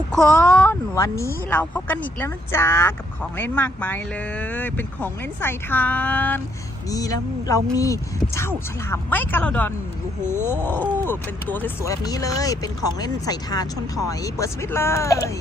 ทุกคนวันนี้เราพบกันอีกแล้วนะจ๊ะ กับของเล่นมากมายเลย เป็นของเล่นใส่ทาน นี่แล้วเรามีเจ้าฉลามไม่กาลดอนโอ้โห เป็นตัวสวยๆแบบนี้เลย เป็นของเล่นใส่ทานชนถอย เปิดสวิตช์เลย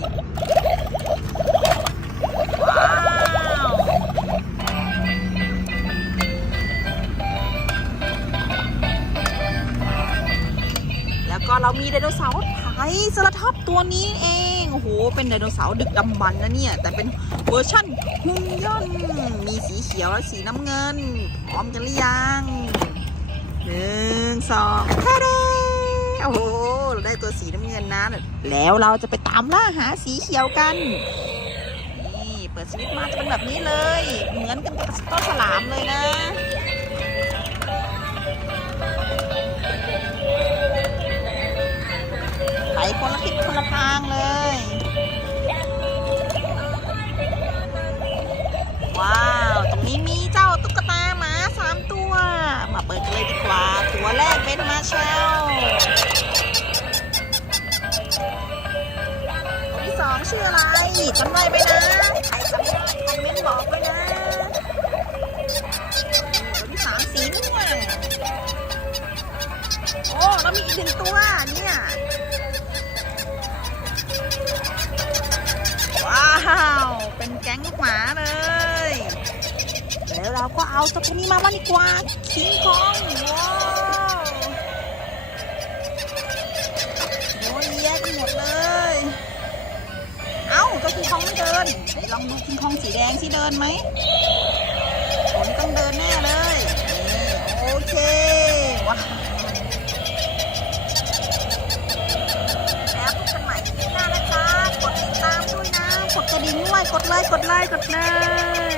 ็เรามีไดโนเสาร์ไทรสลัท็อปตัวนี้เอง โอ้โห เป็นไดโนเสาร์ดึกดำบรรพ์นะเนี่ย แต่เป็นเวอร์ชั่นหุ่นยนต์มีสีเขียวและสีน้ำเงิน พร้อมกันหรือยังหนึ่งสองแค่เด้โอ้โหเราได้ตัวสีน้ำเงินนะ แล้วเราจะไปตามล่าหาสีเขียวกันนี่เปิดสวิตช์มาจะเป็นแบบนี้เลย เหมือนกันกับต้นฉลามเลยนะ ตัวแรกเป็นมาเชลตัวที่สองชื่ออะไรจำได้ไหมนะใครจำได้คอมเมนต์บอกด้วยนะตัวที่สามสีม่วงโอ้แล้วมีอีกหนึ่งตัวเนี่ยว้าวเป็นแก๊งลูกหมาเลยแล้วเราก็เอาเจ้าตัวนี้มาวันดีกว่าคิงคองว้า ลองดูคิงคองสีแดงที่เดินไหมโอ้นี่ต้องเดินแน่เลยนี่โอเคว้าวแล้วพบกันใหม่ที่หน้านะคะ กดติดตามด้วยนะ กดกระดิ่งด้วย กดไลค์ กดไลค์ กดไลค์